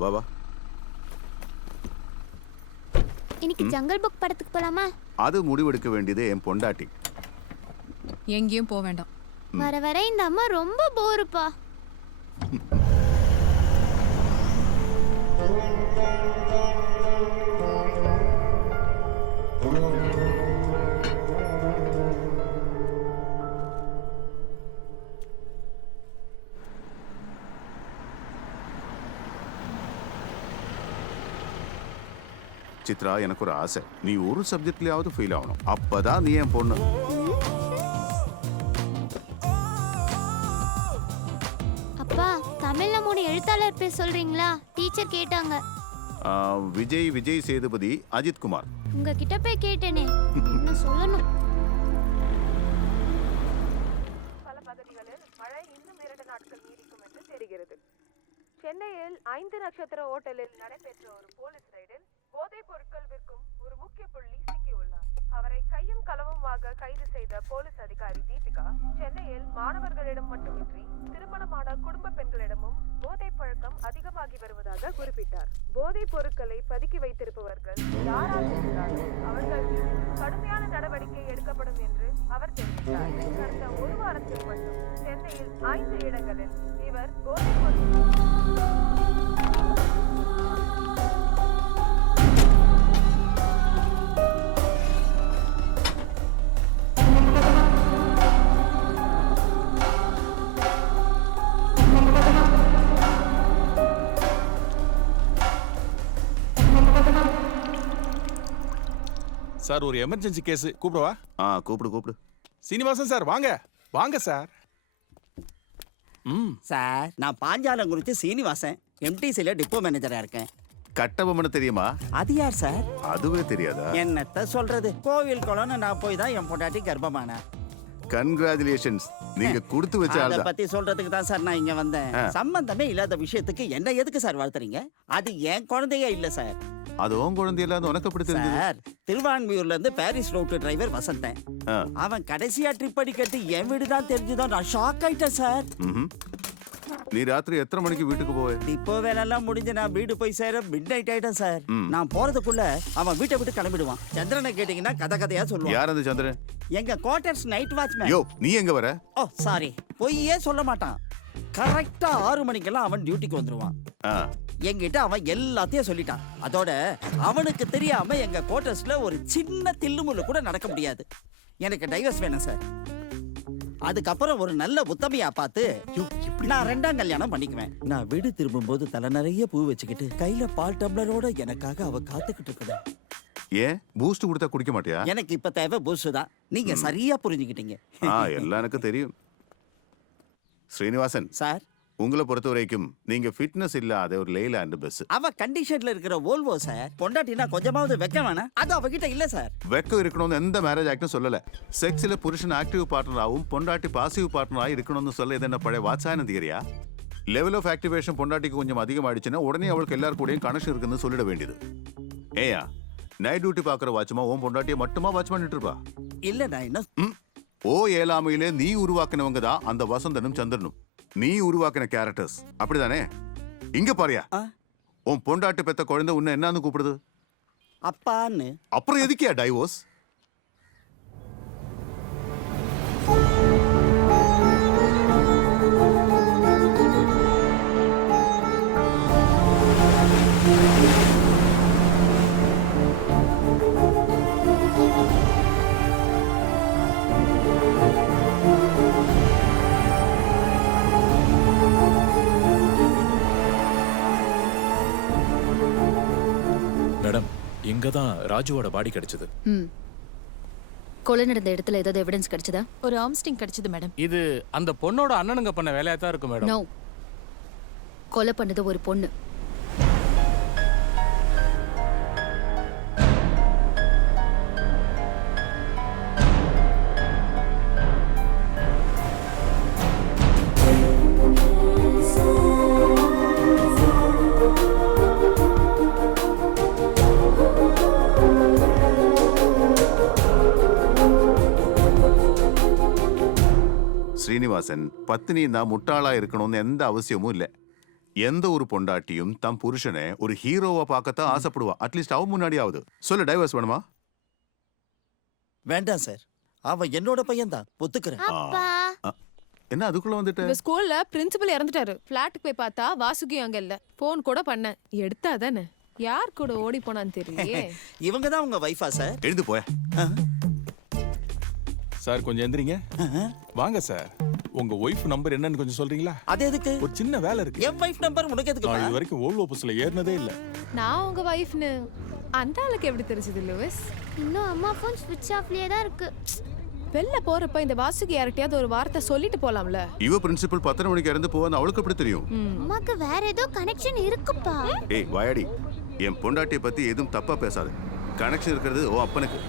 வா வா. இன்னைக்கு ஜங்கல் புக் படத்துக்கு போலாமா? அது முடிவெடுக்க வேண்டியது என் பொண்டாட்டி. எங்கேயும் போக வேண்டாம். வர வர இந்த அம்மா ரொம்ப போருப்பா சித்ரா எனக்கு ஒரு ஆசை. நீ ஒரு சப்ஜெக்ட்லயாவது ஃபெயில் ஆகணும். அப்பதான் நீ என் பொண்ணு. அப்பா தமிழ்ல மூணு எழுத்தாளர் பேர் சொல்றீங்களா? டீச்சர் கேட்டாங்க. ஆ, விஜய் விஜய் சேதுபதி அஜித் குமார். உங்ககிட்ட போய் கேட்டேனே. என்ன சொல்லணும்? பல பகுதிகளில் மழை இன்னும் இரண்டு நாட்கள் நீடிக்கும் என்று தெரிகிறது. சென்னையில் ஐந்து நட்சத்திர ஓட்டலில் நடைபெற்ற ஒரு போலீஸ் ரைடில் போதைப் பொருட்கள் விற்கும் ஒரு முக்கிய புள்ளி சிக்கியுள்ளார். அவரை கையும் களவுமாக கைது செய்த போலீஸ் அதிகாரி தீபிகா சென்னையில் மாணவர்களிடம் மட்டுமின்றி திருமணமான குடும்ப பெண்களிடமும் போதைப் பழக்கம் அதிகமாகி வருவதாக குறிப்பிட்டார். போதைப் பொருட்களை பதுக்கி வைத்திருப்பவர்கள் யாராக இருந்தாலும் அவர்கள் மீது கடுமையான நடவடிக்கை எடுக்கப்படும் என்று அவர் தெரிவித்தார். கடந்த ஒரு வாரத்தில் மட்டும் சென்னையில் ஐந்து இடங்களில் இவர் போதைப் பொருட்கள் சார் ஒரு எமர்ஜென்சி கேஸ் கூப்பிடவா? ஆ கூப்பிடு கூப்பிடு. சீனிவாசன் சார் வாங்க. வாங்க சார். ம். சார் நான் பாஞ்சாலங்குறிச்சி சீனிவாசன் எம்டிசியில் டிப்போ மேனேஜரா இருக்கேன். கட்டபொம்மனு தெரியுமா? அது யார் சார்? அதுவே தெரியாதா? என்னத்த சொல்றது? கோவில் குளம்னு நான் போய் தான் என் பொண்டாட்டி கர்ப்பமானேன் கன்கிராச்சுலேஷன்ஸ் நீங்க கொடுத்து வச்ச அத ஆள் தான். பத்தி சொல்றதுக்கு தான் சார் நான் இங்க வந்தேன். சம்பந்தமே இல்லாத விஷயத்துக்கு என்ன எதுக்கு சார் வாழ்த்துறீங்க அது என் குழந்தையே இல்ல சார். அது உன் குழந்தை இல்லாத உனக்கு தெரிஞ்சது? சார் திருவான்மியூர்ல இருந்து பாரிஸ் ரோட்டு டிரைவர் வசந்தன். ஆ. அவன் கடைசியா ட்ரிப் அடிக்கிறது என் வீடு தான் தெரிஞ்சுதான் நான் ஷாக் ஆயிட்டேன் சார். ம்ஹும். நீ ராத்திரி எத்தனை மணிக்கு வீட்டுக்கு போவே? இப்போ வேலையெல்லாம் முடிஞ்சு நான் வீடு போய் சேர மிட் நைட் ஆயிட்டேன் சார். நான் போறதுக்குள்ள அவன் வீட்டை விட்டு கிளம்பிடுவான். சந்திரனை கேட்டீங்கன்னா கதை கதையா சொல்லுவான். யார் அந்த சந்திரன்? எங்க குவார்டர்ஸ் நைட் வாட்ச்மேன் யோ நீ எங்க வர? ஓ சாரி பொய்யே சொல்ல மாட்டான். கரெக்டா ஆறு மணிக்கெல்லாம் அவன் டியூட்டிக்கு வந்துருவான். ஆ. என்கிட்ட அவன் எல்லாத்தையும் சொல்லிட்டான். அதோட அவனுக்கு தெரியாம எங்க குவார்டர்ஸ்ல ஒரு சின்ன தில்லுமுள்ளு கூட நடக்க முடியாது. எனக்கு டைவர்ஸ் வேணும் சார் அதுக்கப்புறம் ஒரு நல்ல உத்தமையா பார்த்து நான் ரெண்டாம் கல்யாணம் பண்ணிக்குவேன். நான் வீடு திரும்பும்போது தலை நிறைய பூ வச்சுக்கிட்டு கையில பால் டம்ளரோட எனக்காக அவ காத்துக்கிட்டு இருக்கணும். ஏன்? பூஸ்ட் கொடுத்தா குடிக்க மாட்டியா? எனக்கு இப்ப தேவை பூசு தான். நீங்க சரியா புரிஞ்சுக்கிட்டீங்க. எல்லாம் எனக்கு தெரியும். ஸ்ரீனிவாசன். சார்? உங்களை பொறுத்த வரைக்கும் நீங்க ஃபிட்னஸ் இல்லாத ஒரு லேலாண்டு பஸ் அவ கண்டிஷன்ல இருக்கிற ஓல்வோ சார் பொண்டாட்டினா கொஞ்சமாவது வைக்க வேணாம் அது அவகிட்ட இல்ல சார் வெக்கம் இருக்கணும்னு எந்த மேரேஜ் ஆக்டும் சொல்லல. செக்ஸ்ல புருஷன் ஆக்டிவ் பார்ட்னராகவும் பொண்டாட்டி பாசிவ் பார்ட்னராக இருக்கணும்னு சொல்ல இது என்ன பழைய வாட்சாயனம் திகரியா லெவல் ஆஃப் ஆக்டிவேஷன் பொண்டாட்டிக்கு கொஞ்சம் அதிகமாயிடுச்சுன்னா உடனே அவளுக்கு எல்லார் கூடயும் கனெக்ஷன் இருக்குன்னு சொல்லிட வேண்டியது. ஏயா நைட் டியூட்டி பார்க்குற வாட்ச்மா உன் பொண்டாட்டியை மட்டுமா வாட்ச் பண்ணிட்டு இருப்பா? இல்ல நான் என்ன. ஓ ஏழாமையிலே நீ உருவாக்கினவங்க தான் அந்த வசந்தனும் சந்திரனும். நீ உருவாக்கின கேரக்டர்ஸ் அப்படிதானே? இங்க பாரியா. உன் பொண்டாட்டி பெத்த குழந்தை உன்னை என்னன்னு கூப்பிடுது? அப்பான்னு. அப்புறம் எதுக்கியா டைவோர்ஸ் இங்க தான் ராஜுவோட பாடி கிடைச்சது. ம். கொலை நடந்த இடத்துல ஏதாவது எவிடன்ஸ் கிடைச்சதா? ஒரு ஆம்ஸ்டிங் கிடைச்சது மேடம் இது அந்த பொண்ணோட அண்ணனுங்க பண்ண வேலையா தான் இருக்கும் மேடம் நோ கொலை பண்ணது ஒரு பொண்ணு. பத்தினி தான் முட்டாளா இருக்கணும்னு எந்த அவசியமும் இல்லை. எந்த ஒரு பொண்டாட்டியும் தம் புருஷனை ஒரு ஹீரோவா பார்க்கத்தான் ஆசைப்படுவா. அட்லீஸ்ட் அவ முன்னாடியாவது. சொல்லு டைவர்ஸ் வேணுமா? வேண்டாம் சார் அவன் என்னோட பையன்தான். ஒத்துக்கிறேன். அப்பா. என்ன அதுக்குள்ள வந்துட்டு? இந்த ஸ்கூல்ல பிரின்சிபல் இறந்துட்டாரு. பிளாட்டுக்கு போய் பார்த்தா வாசுகி அங்க இல்ல. போன் கூட பண்ணேன் எடுத்தா தானே? யார் கூட ஓடி போனான்னு தெரியலையே. இவங்க தான் உங்க வைஃபா சார் எழுந்து போய. சார் கொஞ்சம் எந்திரிங்க. வாங்க சார் உங்க ஒய்ஃப் நம்பர் என்னன்னு கொஞ்சம் சொல்றீங்களா? அது எதுக்கு? ஒரு சின்ன வேலை இருக்கு. என் வைஃப் நம்பர் உனக்கு நான் இது எதுக்கு வரைக்கும் ஓல்வோ பஸ்ல ஏறினதே இல்ல. நான் உங்க வைஃப்னு அந்த ஆளுக்கு எப்படி தெரிஞ்சது லூவிஸ் இன்னும் அம்மா ஃபோன் ஸ்விட்ச் ஆஃப்லயே தான் இருக்கு. வெளில போறப்ப இந்த வாசுகி யார்கிட்டயாவது ஒரு வார்த்தை சொல்லிட்டு போலாம்ல? இவ பிரின்சிபல் பத்தரை மணிக்கு இறந்து போவான்னு அவளுக்கு எப்படி தெரியும்? அம்மாக்கு வேற ஏதோ கனெக்ஷன் இருக்குப்பா. ஏய் வாயாடி. என் பொண்டாட்டியை பத்தி எதுவும் தப்பா பேசாது. கனெக்ஷன் இருக்கிறது ஓ அப்பனுக்கு.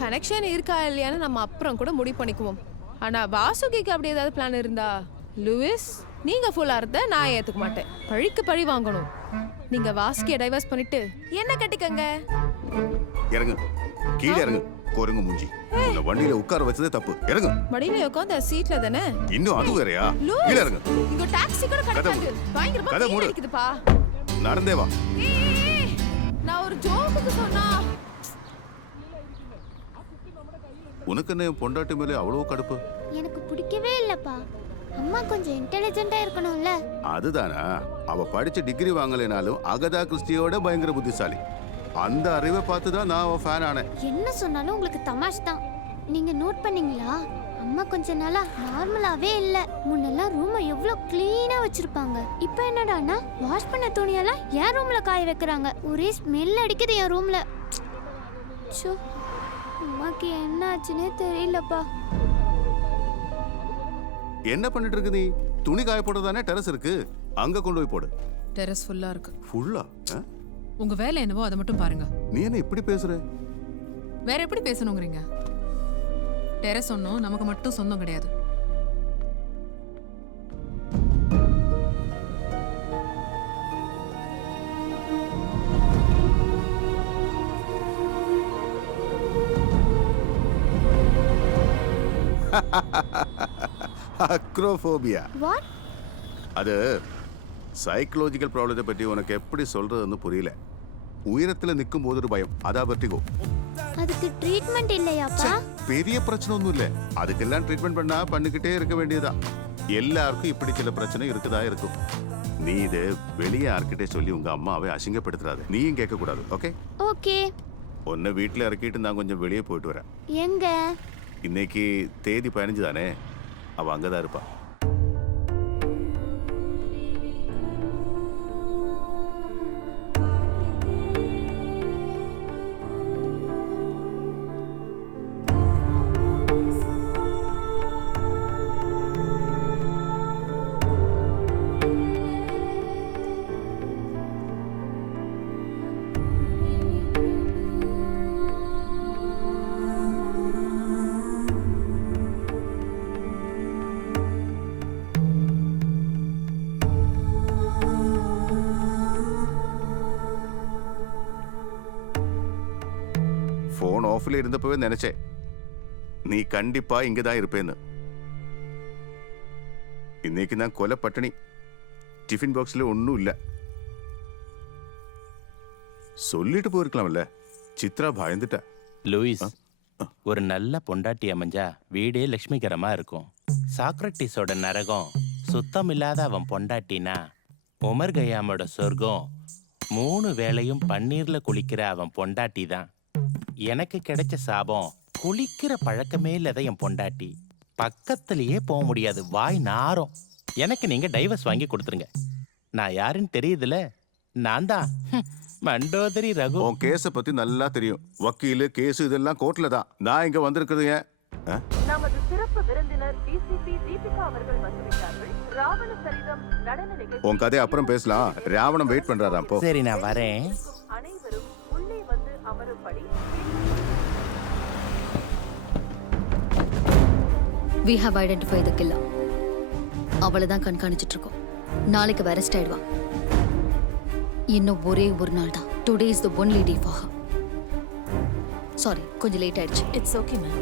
கனெக்ஷன் இருக்கா இல்லையான்னு நம்ம அப்புறம் கூட முடிவு பண்ணிக்குவோம். ஆனா வாசுகிக்கு அப்படி ஏதாவது பிளான் இருந்தா? லூயிஸ் நீங்க ஃபுல்லா இருந்த நான் ஏத்துக்க மாட்டேன். பழிக்கு பழி வாங்கணும். நீங்க வாசுகிய டைவர்ஸ் பண்ணிட்டு என்ன கட்டிக்கங்க? இறங்கு. கீழே இறங்கு. குரங்கு மூஞ்சி. உன்னை வண்டியில உட்கார வச்சதே தப்பு. இறங்கு. மடியில உட்காந்து சீட்ல தானே? இன்னும் அது வேறயா? கீழே இறங்கு. இங்க டாக்ஸி கூட கிடைக்காது. பயங்கரமா கதை மூடு. நடந்தே வா. நான் ஒரு ஜோக்குக்கு சொன்னா உனக்கு என்ன என் பொண்டாட்டி மேலே அவ்வளவு கடுப்பு? எனக்கு பிடிக்கவே இல்லப்பா. அம்மா கொஞ்சம் இன்டெலிஜென்ட்டா இருக்கணும்ல. அதுதானா? அவ படிச்ச டிகிரி வாங்கலைனாலும் அகதா கிறிஸ்டியோட பயங்கர புத்திசாலி. அந்த அறிவை பார்த்து தான் நான் அவன் ஃபேன் ஆனேன். என்ன சொன்னாலும் உங்களுக்கு தமாஷ் தான். நீங்க நோட் பண்ணீங்களா? அம்மா கொஞ்ச நாளா நார்மலாவே இல்ல. முன்னெல்லாம் ரூமை எவ்வளவு கிளீனா வச்சிருப்பாங்க. இப்போ என்னடான்னா வாஷ் பண்ண துணியெல்லாம் என் ரூம்ல காய வைக்கிறாங்க. ஒரே ஸ்மெல் அடிக்குது என் ரூம்ல ச்சோ. அம்மாக்கு என்ன ஆச்சுன்னே தெரியலப்பா. என்ன பண்ணிட்டு இருக்கு நீ? துணி காய போடுறதானே டெரஸ் இருக்கு? அங்க கொண்டு போய் போடு. டெரஸ் ஃபுல்லா இருக்கு. ஃபுல்லா உங்க வேலை என்னவோ அதை மட்டும் பாருங்க. நீ என்ன இப்படி பேசுற? வேற எப்படி பேசணுங்கிறீங்க? டெரஸ் ஒன்றும் நமக்கு மட்டும் சொந்தம் கிடையாது. அக்ரோஃபோபியா. வாட் அது சைக்கலாஜிக்கல் ப்ராப்ளத்தை பற்றி உனக்கு எப்படி சொல்றதுன்னு புரியல. உயரத்துல நிற்கும் போது ஒரு பயம். அதா வெர்டிகோ. அதுக்கு ட்ரீட்மெண்ட் இல்லையாப்பா? பெரிய பிரச்சனை ஒன்றும் இல்லை. அதுக்கெல்லாம் ட்ரீட்மெண்ட் பண்ணா பண்ணிக்கிட்டே இருக்க வேண்டியதா. எல்லாருக்கும் இப்படி சில பிரச்சனை இருக்குதா இருக்கும். நீ இது வெளியே யார்கிட்டே சொல்லி உங்க அம்மாவை அசிங்கப்படுத்துறாது. நீயும் கேட்க கூடாது ஓகே ஓகே உன்னை வீட்டில் இறக்கிட்டு நான் கொஞ்சம் வெளியே போயிட்டு வரேன். எங்க? இன்னைக்கு தேதி பதினஞ்சு தானே அவள் அங்கதான் இருப்பா. இருப்பாள் ஆஃப்ல இருந்தப்பவே நினைச்சேன். நீ கண்டிப்பா இங்க தான் இருப்பேன்னு. இன்னைக்கு நான் கொலை பட்டினி. டிஃபின் பாக்ஸ்ல ஒன்றும் இல்லை. சொல்லிட்டு போயிருக்கலாம்ல. சித்ரா பயந்துட்டா. லூயிஸ் ஒரு நல்ல பொண்டாட்டி அமைஞ்சா வீடே லட்சுமிகரமா இருக்கும். சாக்ரட்டிஸோட நரகம் சுத்தம் இல்லாத அவன் பொண்டாட்டினா உமர் கயாமோட சொர்க்கம் மூணு வேளையும் பன்னீர்ல குளிக்கிற அவன் பொண்டாட்டி தான் எனக்கு கிடைச்ச சாபம் குளிக்கிற பழக்கமே இல்லாத என் பொண்டாட்டி. பக்கத்திலேயே போக முடியாது வாய் நாரும். எனக்கு நீங்க டைவர்ஸ் வாங்கி கொடுத்துருங்க. நான் யாருன்னு தெரியுதுல? நான் தான். மண்டோதரி ரகு. உன் கேஸை பத்தி நல்லா தெரியும். வக்கீலு கேஸ் இதெல்லாம் கோர்ட்ல தான். நான் இங்க வந்திருக்கிறது? நமது சிறப்பு விருந்தினர் டிசிபி தீபிகா அவர்கள் வந்துவிட்டார்கள். ராவண சரிதம் நடன நிகழ்ச்சி உன் கதையை அப்புறம் பேசலாம். ராவணம் வெயிட் பண்றாராம் போ. சரி நான் வரேன். அனைவரும் உள்ளே வந்து அமரும்படி we have identify the killer அவளை தான் கண்காணிச்சிட்டு இருக்கோம். நாளைக்கு அவ அரெஸ்ட் ஆயிடுவா. இன்னும் ஒரே ஒரு நாள் தான். Today is the only day for sorry கொஞ்சம் லேட் ஆயிடுச்சு. It's okay ma'am